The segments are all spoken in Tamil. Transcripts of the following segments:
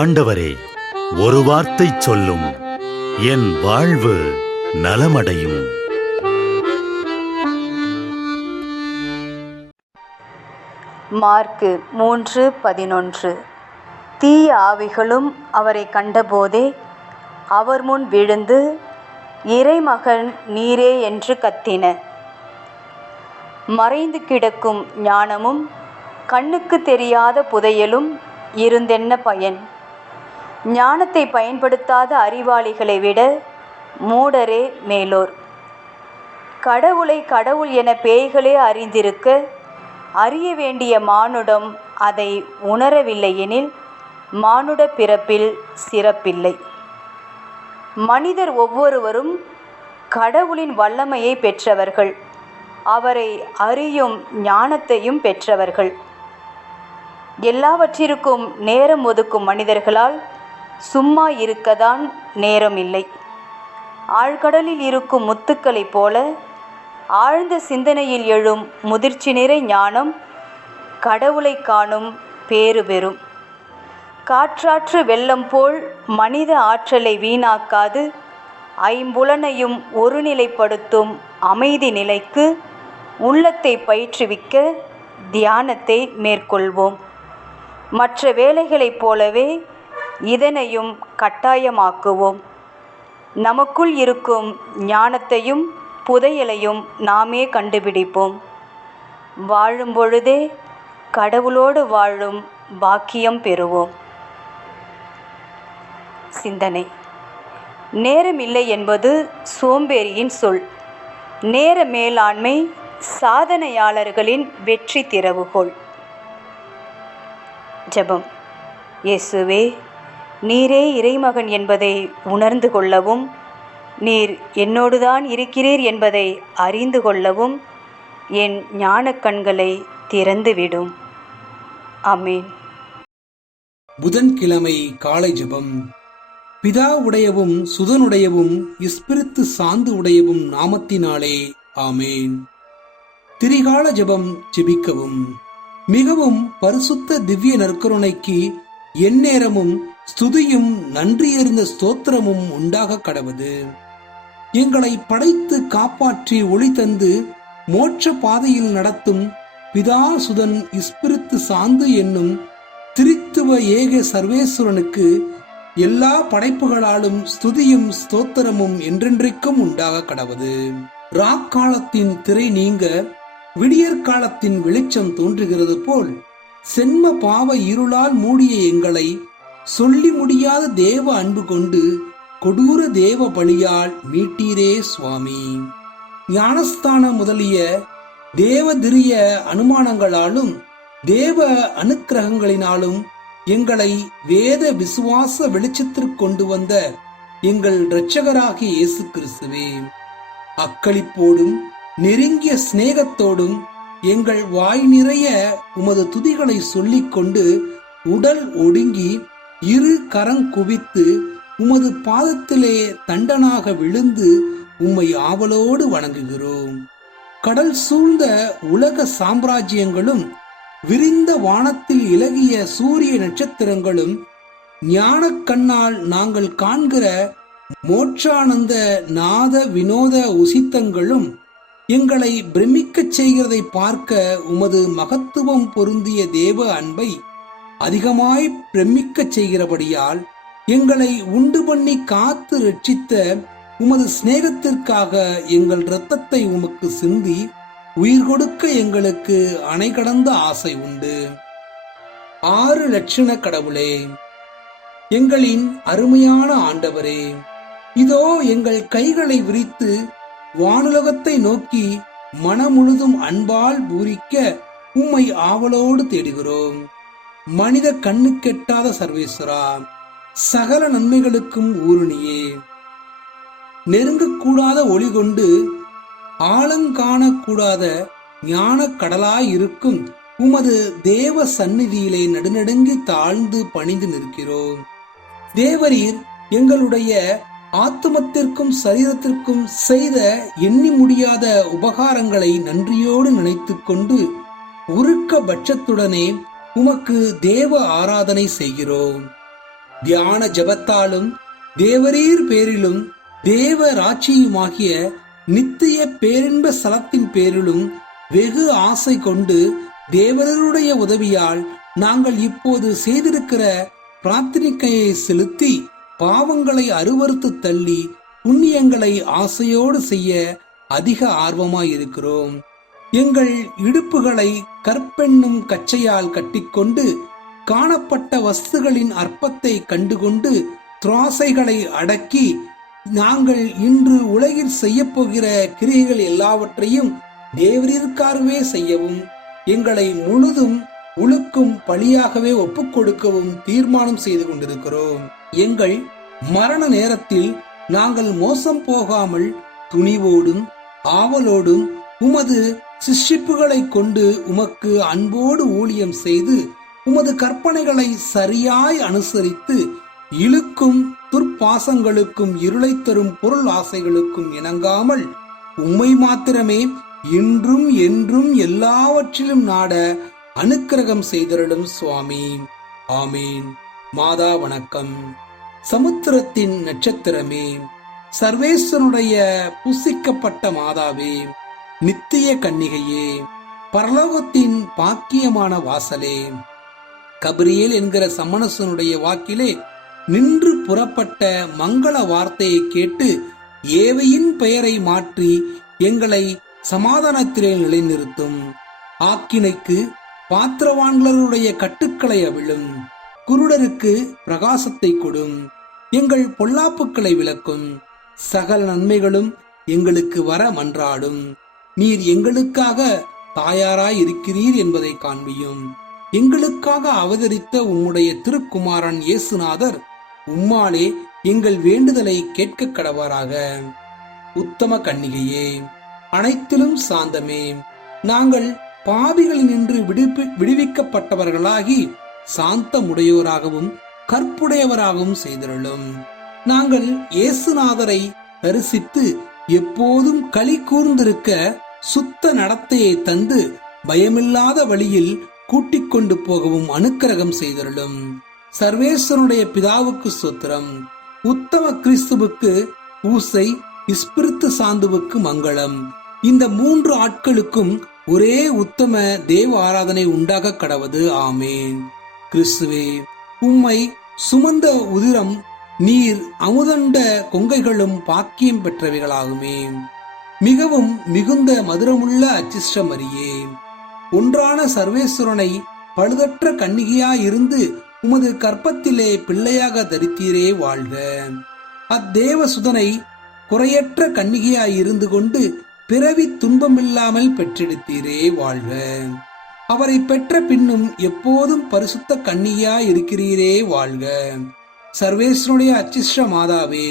ஆண்டவரே ஒரு வார்த்தை சொல்லும். என் வாழ்வு நலமடையும். மார்க்கு மூன்று பதினொன்று. தீய ஆவிகளும் அவரை கண்டபோதே அவர் முன் விழுந்து இறைமகன் நீரே என்று கத்தின. மறைந்து கிடக்கும் ஞானமும் கண்ணுக்கு தெரியாத புதையலும் இருந்தென்ன பயன்? ஞானத்தை பயன்படுத்தாத அறிவாளிகளை விட மூடரே மேலோர். கடவுளை கடவுள் என பேய்களே அறிந்திருக்க அறிய வேண்டிய மானுடம் அதை உணரவில்லையெனில் மானுட பிறப்பில் சிறப்பில்லை. மனிதர் ஒவ்வொருவரும் கடவுளின் வல்லமையை பெற்றவர்கள். அவரை அறியும் ஞானத்தையும் பெற்றவர்கள். எல்லாவற்றிற்கும் நேரம் ஒதுக்கும் மனிதர்களால் சும்மா இருக்கதான் நேரம் இல்லை ஆழ்கடலில் இருக்கும் முத்துக்களைப் போல ஆழ்ந்த சிந்தனையில் எழும் முதிர்ச்சி நிறை ஞானம் கடவுளை காணும் பேறு பெறும். காற்றாற்று வெள்ளம் போல் மனித ஆற்றலை வீணாக்காது ஐம்புலனையும் ஒருநிலைப்படுத்தும் அமைதி நிலைக்கு உள்ளத்தை பயிற்றுவிக்க தியானத்தை மேற்கொள்வோம். மற்ற வேலைகளைப் போலவே இதனையும் கட்டாயமாக்குவோம். நமக்குள் இருக்கும் ஞானத்தையும் புதையலையும் நாமே கண்டுபிடிப்போம். வாழும் பொழுதே கடவுளோடு வாழும் பாக்கியம் பெறுவோம். சிந்தனை. நேரமில்லை என்பது சோம்பேறியின் சொல். நேர மேலாண்மை சாதனையாளர்களின் வெற்றி திறவுகோள் ஜெபம். இயேசுவே நீரே இறைமகன் என்பதை உணர்ந்து கொள்ளவும் நீர் என்னோடுதான் இருக்கிறீர் என்பதை அறிந்து கொள்ளவும் என் ஞானக் கண்களை திறந்துவிடும். அமீன் புதன்கிழமை காலை ஜபம். பிதா உடையவும் சுதனுடையவும் இஸ்பிரித்து சாந்து உடையவும் நாமத்தினாலே ஆமேன். திரிகால ஜெபம் ஜெபிக்கவும். மிகவும் பரிசுத்த திவ்ய நற்கருணைக்கு எந்நேரமும் ஸ்துதியும் நன்றியறிந்த ஸ்தோத்திரமும் உண்டாக கடவுது. எங்களை படைத்து காப்பாற்றி ஒளி தந்து மோட்ச பாதையில் நடத்தும் பிதா சுதன் இஸ்பிரித்து சாந்து என்னும் திரித்துவ ஏக சர்வேஸ்வரனுக்கு எல்லா படைப்புகளாலும் ஸ்துதியும் ஸ்தோத்திரமும் என்றென்றைக்கும் உண்டாக கடவுது. ராக்காலத்தின் திரை நீங்க விடியற்காலத்தின் வெளிச்சம் தோன்றுகிறது போல் சென்ம பாவ இருளால் மூடிய எங்களை சொல்லி முடியாத தேவ அன்பு கொண்டு கொடூர தேவ பலியால் மீட்டீரே சுவாமி. ஞானஸ்தானம் முதலிய தேவதிரிய அனுமானங்களாலும் தேவ அனுக்கிரகங்களினாலும் எங்களை வேத விசுவாச வெளிச்சத்திற்கு கொண்டு வந்த எங்கள் இரட்சகராகிய இயேசு கிறிஸ்துவே. அக்களிப்போடும் நெருங்கிய சிநேகத்தோடும் எங்கள் வாய் நிறைய உமது துதிகளை சொல்லிக்கொண்டு உடல் ஒடுங்கி இரு கரம் குவித்து உமது பாதத்திலே தண்டனாக விழுந்து உம்மை ஆவலோடு வணங்குகிறோம். கடல் சூழ்ந்த உலக சாம்ராஜ்யங்களும் விரிந்த வானத்தில் இலகிய சூரிய நட்சத்திரங்களும் ஞான கண்ணால் நாங்கள் காண்கிற மோட்சானந்த நாத வினோத உசித்தங்களும் எங்களை பிரமிக்கச் செய்கிறதை பார்க்க உமது மகத்துவம் பொருந்திய தேவ அன்பை அதிகமாய் பிரமிக்கச் செய்கிறபடியால் எங்களை உண்டு பண்ணி காத்து ரட்சித்த உமது சிநேகத்திற்காக எங்கள் இரத்தத்தை உமக்கு சிந்தி உயிர் கொடுக்க எங்களுக்கு அணை கடந்த ஆசை உண்டு. ஆறு லட்சண கடவுளே எங்களின் அருமையான ஆண்டவரே இதோ எங்கள் கைகளை விரித்து வானுலகத்தை நோக்கி மனமுழுதும் அன்பால் பூரிக்க உம்மை ஆவலோடு தேடுகிறோம். மனித கண்ணு கெட்டாத சர்வேஸ்வரா சகல நன்மைகளுக்கும் ஊருணியே. நெருங்கக்கூடாத ஒளி கொண்டு ஆழங்காணக்கூடாத ஞான கடலாயிருக்கும் உமது தேவ சந்நிதியிலே நடுநடுங்கி தாழ்ந்து பணிந்து நிற்கிறோம். தேவரீர் எங்களுடைய ஆத்துமத்திற்கும் சரீரத்திற்கும் செய்த எண்ணி முடியாத உபகாரங்களை நன்றியோடு நினைத்து கொண்டு உருக்க பட்சத்துடனே உமக்கு தேவ ஆராதனை செய்கிறோம். தியான ஜபத்தாலும் தேவரீர் பேரிலும் தேவ ராட்சியுமாகிய நித்திய பேரின்ப ஸ்தலத்தின் பேரிலும் வெகு ஆசை கொண்டு தேவரருடைய உதவியால் நாங்கள் இப்போது செய்திருக்கிற பிரார்த்தனிக்கையை செலுத்தி பாவங்களை அருவறுத்து தள்ளி புண்ணியங்களை ஆசையோடு செய்ய அதிக ஆர்வமாயிருக்கிறோம். எங்கள் இடுப்புகளை கற்பெண்ணும் கச்சையால் கட்டிக்கொண்டு காணப்பட்ட வஸ்துகளின் அற்பத்தை கண்டுகொண்டு துராசைகளை அடக்கி நாங்கள் இன்று உலகில் செய்யப்போகிற கிரியைகள் எல்லாவற்றையும் தேவரிற்காகவே செய்யவும் எங்களை முழுதும் உழுக்கும் பலியாகவே ஒப்புக் கொடுக்கவும் தீர்மானம் செய்து கொண்டிருக்கிறோம். எங்கள் மரண நேரத்தில் நாங்கள் மோசம் போகாமல் துணிவோடும் ஆவலோடும் உமது சிஷிப்புகளை கொண்டு உமக்கு அன்போடு ஊழியம் செய்து உமது கற்பனைகளை சரியாய் அனுசரித்து இழுக்கும் துர்ப்பாசங்களுக்கும் இருளை தரும் பொருள் ஆசைகளுக்கும் இணங்காமல் உம்மை மாத்திரமே இன்றும் என்றும் எல்லாவற்றிலும் நாட அனுக்கிரகம் செய்தருளும் சுவாமி. ஆமீன். மாதா வணக்கம். சமுத்திரத்தின் நட்சத்திரமே சர்வேஸ்வனுடைய புசிக்கப்பட்ட மாதாவே நித்திய கன்னிகையே பரலோகத்தின் பாக்கியமான வாசலே. கபிரியேல் என்கிற சமணசனுடைய வாக்கிலே நின்று புறப்பட்ட மங்கள வார்த்தையை கேட்டு ஏவையின் பெயரை மாற்றி எங்களை சமாதானத்திலே நிலைநிறுத்தும். ஆக்கினைக்கு பாத்திரவான்களுடைய கட்டுக்களை அவிழும். குருடருக்கு பிரகாசத்தை கொடும். எங்கள் பொல்லாப்புக்களை விளக்கும். சகல நன்மைகளும் எங்களுக்கு வர மன்றாடும். நீர் எங்களுக்காக தாயாராய் இருக்கிறீர் என்பதை காண்பியும். எங்களுக்காக அவதரித்த உம்முடைய திருக்குமாரன் இயேசுநாதர் உம்மாலே எங்கள் வேண்டுதலை கேட்க கடவாராக. உத்தம கன்னிகையே அனைத்திலும் சாந்தமே. நாங்கள் பாவிகளினின்று விடுவி விடுவிக்கப்பட்டவர்களாகி சாந்தமுடையோராகவும் கற்புடையவராகவும் செய்திருளும். நாங்கள் இயேசுநாதரை தரிசித்து எப்போதும் களி கூர்ந்திருக்க சுத்த நடத்தையை தந்து பயமில்லாத வழியில் கூட்டிக் கொண்டு போகவும் அனுக்கிரகம் செய்தருளும். சர்வேஸ்வரனுடைய பிதாவுக்கு சுத்திரம். உத்தம கிறிஸ்துவுக்கு பூசை இஸ்பிரித்து சாந்துவுக்கு மங்களம். இந்த மூன்று ஆட்களுக்கும் ஒரே உத்தம தேவ ஆராதனை உண்டாக கடவது. ஆமேன். கிறிஸ்துவே உம்மை சுமந்த உதிரம் நீர் அமுதண்ட கொங்கைகளும் பாக்கியம் பெற்றவைகளாகுமே. மிகவும் மிகுந்த மதுரமுள்ள அச்சிஷ்டமரியே ஒன்றான சர்வேஸ்வரனை பழுதற்ற கன்னிகையாயிருந்து உமது கற்பத்திலே பிள்ளையாக தரித்தீரே வாழ்க. அத்தேவ சுதனை குறையற்ற கன்னிகையாயிருந்து கொண்டு பிறவி துன்பமில்லாமல் பெற்றெடுத்தீரே வாழ்க. அவரை பெற்ற பின்னும் எப்போதும் பரிசுத்த கண்ணியா இருக்கிறீரே வாழ்க. சர்வேஸ்வருடைய அச்சிஷ்ட மாதாவே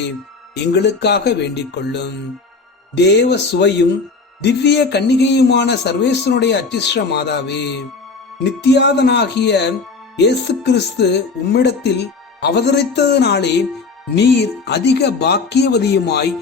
எங்களுக்காக வேண்டிக் கொள்ளும் தேவ சுவையும் திவ்ய கன்னிகையுமான சர்வேஸ்வனுடைய அச்சிஷ்ட மாதாவே நித்தியாதனாகிய இயேசு கிறிஸ்து உம்மிடத்தில் அவதரித்ததனாலே நீர் அதிக பாக்கியவதியுமாய்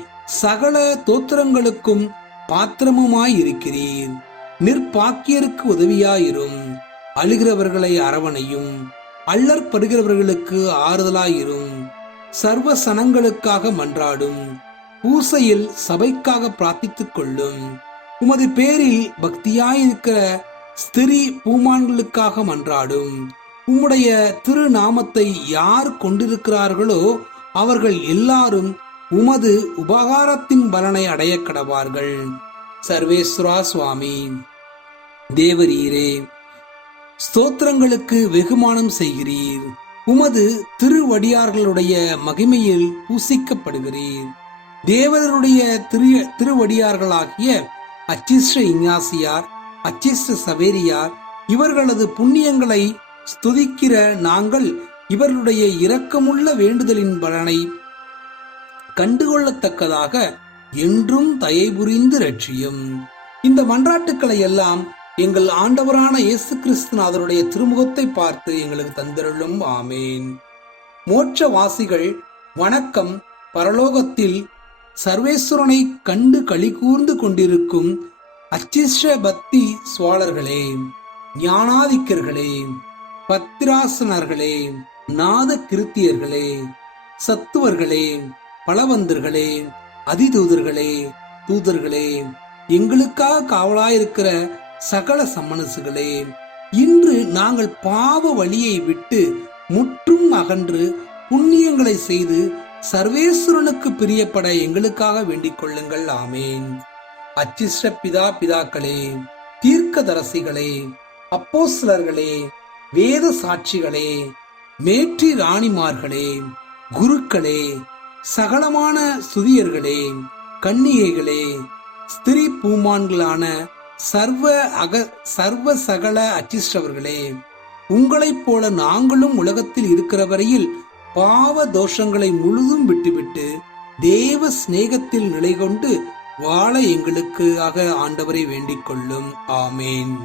சகல தோத்திரங்களுக்கும் பாத்திரமுமாய் இருக்கிறீர் நிற்பாக்கியருக்கு உதவியாயிரும். அழுகிறவர்களை அரவணையும். அள்ளற்படுகிறவர்களுக்கு ஆறுதலாயிரும். சர்வ சனங்களுக்காக மன்றாடும். பூசையில் சபைக்காக பிரார்த்தித்துக் கொள்ளும். உமது பேரில் பக்தியாயிருக்கிற ஸ்திரீ பூமான்களுக்காக மன்றாடும். உம்முடைய திருநாமத்தை யார் கொண்டிருக்கிறார்களோ அவர்கள் எல்லாரும் உமது உபகாரத்தின் பலனை அடைய கடவார்கள். சர்வேஸ்வரா சுவாமி. தேவரீரே ஸ்தோத்திரங்களுக்கு வெகுமானம் செய்கிறீர். உமது திருவடியார்களுடைய மகிமையில் பூசிக்கப்படுகிறீர். தேவருடைய திரு திருவடியார்களாகிய அச்சிஷ்ட இஞ்ஞாசியார் அச்சிஷ்ட சவேரியார் இவர்களது புண்ணியங்களை ஸ்துதிக்கிற நாங்கள் இவர்களுடைய இரக்கமுள்ள வேண்டுதலின் பலனை கண்டுகொள்ளத்தக்கதாக என்றும் தயை புரிந்து ரட்சியும். இந்த மன்றாட்டுக்களை எல்லாம் எங்கள் ஆண்டவரான இயேசு கிறிஸ்துநாதருடைய திருமுகத்தை பார்த்து எங்களுக்கு தந்திருளும். ஆமேன். மோட்ச வாசிகள் வணக்கம். பரலோகத்தில் சர்வேஸ்வரனை கண்டு களி கூர்ந்து கொண்டிருக்கும் அச்சிஷ்ட பக்தி சுவாளர்களே ஞானாதிக்கர்களே பத்திராசனர்களே நாத கிருத்தியர்களே சத்துவர்களே பலவந்தர்களே அதிதூதர்களே தூதர்களே எங்களுக்காக காவலாயிருக்கிற சகல சம்மனசுகளே இன்று நாங்கள் பாவ வழியை விட்டு முற்றும் அகன்று புண்ணியங்களை செய்து சர்வேஸ்வரனுக்கு பிரியப்பட எங்களுக்காக வேண்டிக் கொள்ளுங்கள். ஆமேன். அச்சிஷ்ட பிதா பிதாக்களே தீர்க்கதரசிகளே அப்போஸ்தலர்களே வேத சாட்சிகளே மேற்றி ராணிமார்களே குருக்களே சகலமான சுதியர்களே கன்னிகைகளே ஸ்திரீ பூமான்களான சர்வ அக சர்வ சகல அச்சிஷ்டவர்களே உங்களைப் போல நாங்களும் உலகத்தில் இருக்கிற வரையில் பாவ தோஷங்களை முழுதும் விட்டுவிட்டு தேவ சிநேகத்தில் நிலை கொண்டு வாழ எங்களுக்காக ஆண்டவரை வேண்டிக் கொள்ளும். ஆமேன்.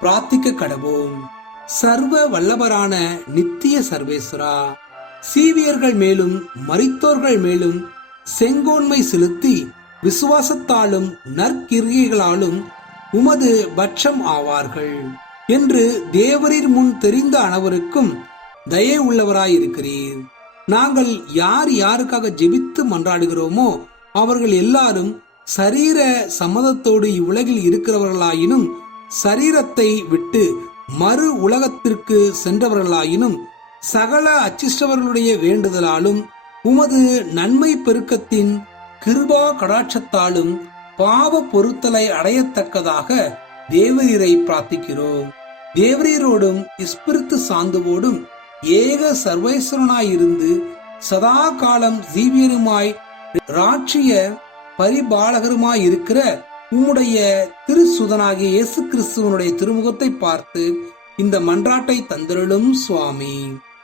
பிரார்த்திக்க கடவோம். சர்வ வல்லவரான நித்திய சர்வேஸ்வரா சீவியர்கள் மேலும் மறித்தோர்கள் மேலும் செங்கோன்மை செலுத்தி விசுவாசத்தாலும் நற்கிரியைகளாலும் உமது பட்சம் ஆவார்கள் என்று தேவரின் முன் தெரிந்த அனைவருக்கும் தயை உள்ளவராயிருக்கிறீர். நாங்கள் யார் யாருக்காக ஜெபித்து மன்றாடுகிறோமோ அவர்கள் எல்லாரும் சரீர சம்மதத்தோடு இவ்வுலகில் இருக்கிறவர்களாயினும் சரீரத்தை விட்டு மறு உலகத்திற்கு சென்றவர்களாயினும் சகல அச்சிஷ்டவர்களுடைய வேண்டுதலாலும் உமது நன்மை பெருக்கத்தின் கிருபா கடாட்சத்தாலும் பாவ பொருத்தலை அடையத்தக்கதாக தேவரீரை பிரார்த்திக்கிறோம். தேவரீரோடும் இஸ்பிரித்து சாந்துவோடும் ஏக சர்வேஸ்வரனாயிருந்து சதா காலம் ஜீவியருமாய் ராட்சிய பரிபாலகருமாயிருக்கிற உம்முடைய திருசுதனாகிய இயேசு கிறிஸ்துவனுடைய திருமுகத்தை பார்த்து இந்த மன்றாட்டை தந்திரளும் சுவாமி.